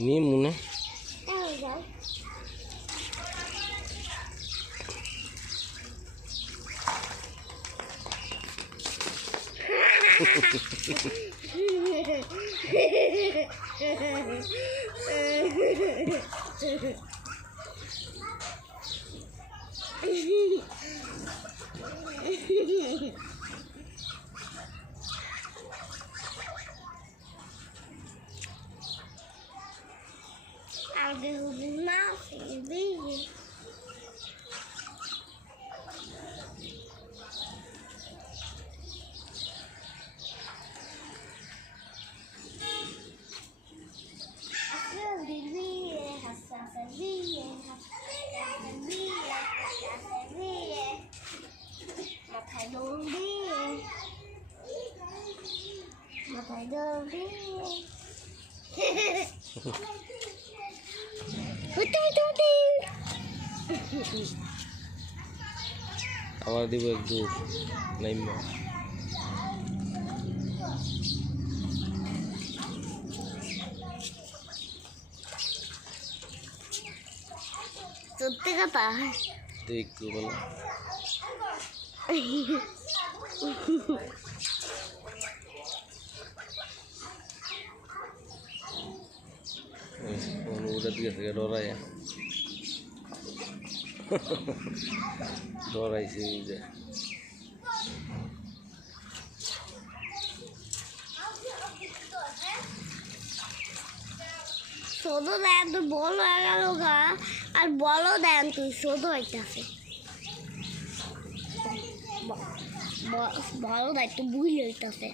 Ini mana? I'll do the mouth and baby. Awal di waktu lima. Tutti kata. Tiku mana? Udah tiga Dora ya. Dora isi aja. শুধু দেন তুই বল হয়ে গেল গা আর বলো দেন তুই শুধু হইতেছে ভালো দেয় তো বুঝি হইতেছে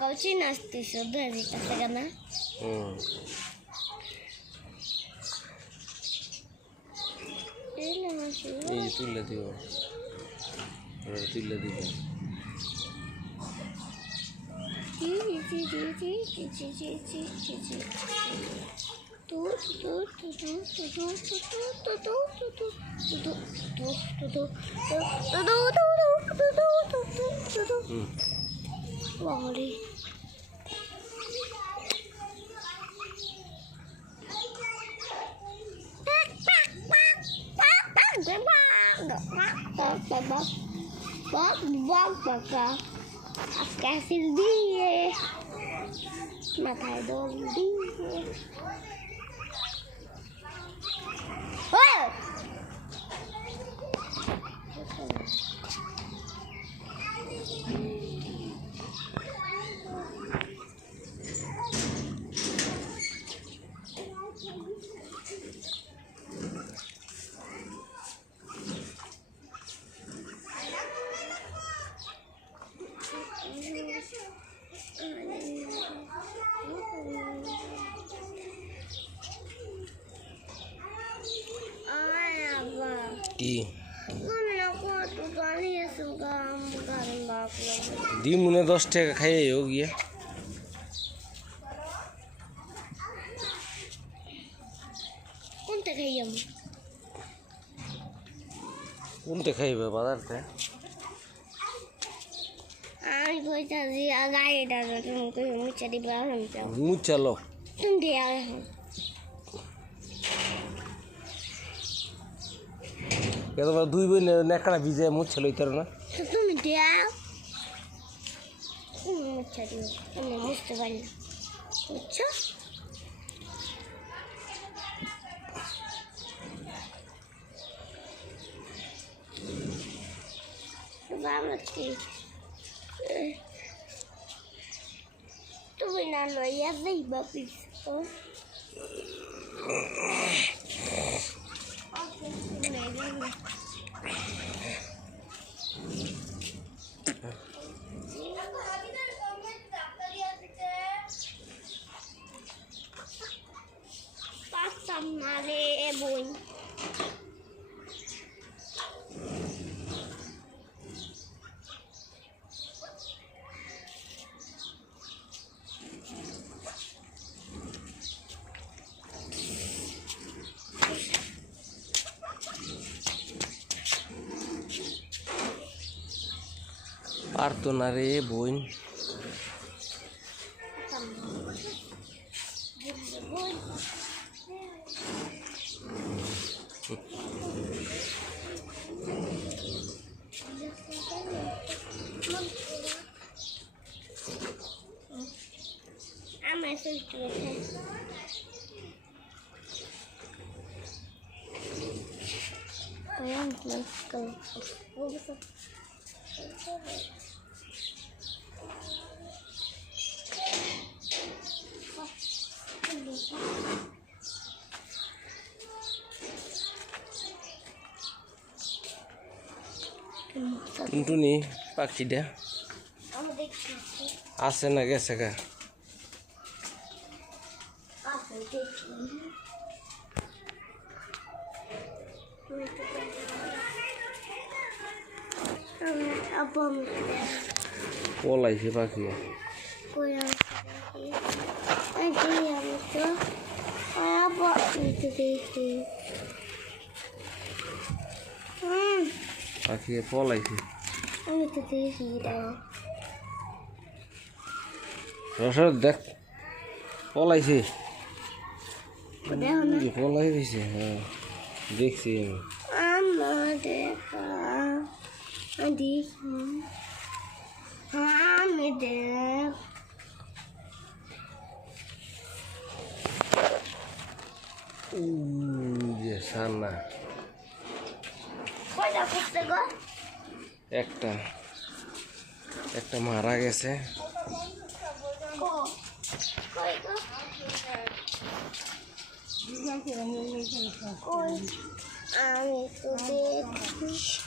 কৌচি নাচতি শুধু হইতেছে কেন এই তুলে দিও তুলে দিবে Kasih dia matai dong dia oh কি ডিম মনে 10 টাকা খাইয়েও গিয়া কোনটা খাইয়াম কোনটা খাইবে বাজারতে আমি কইতাছি গাড়িটা তুমি মুচা দিবা মুচালো তুমি দিয়া এতবার দুই বই নেকড়া ভিজে মুছে লইতার না তুমি দিয়া মুচা দিও আমি মুছতে পারি না বুঝছো তুমি না লইয়া যাইবা প্লিজ না রে বোন। পারতো না রে বোন। আমার সুইটি টুনটুনি পাখিটা আমাদের আছে না গেছে গা? পলাইছে পাখি। পাখি পলাইছে। রসদ দেখ পলাইছে, পলাই গেছে। হ্যাঁ দেখছি আমি দেখ যে সান্না কয়টা করতে গো একটা একটা মারা গেছে। আমি তো দেখি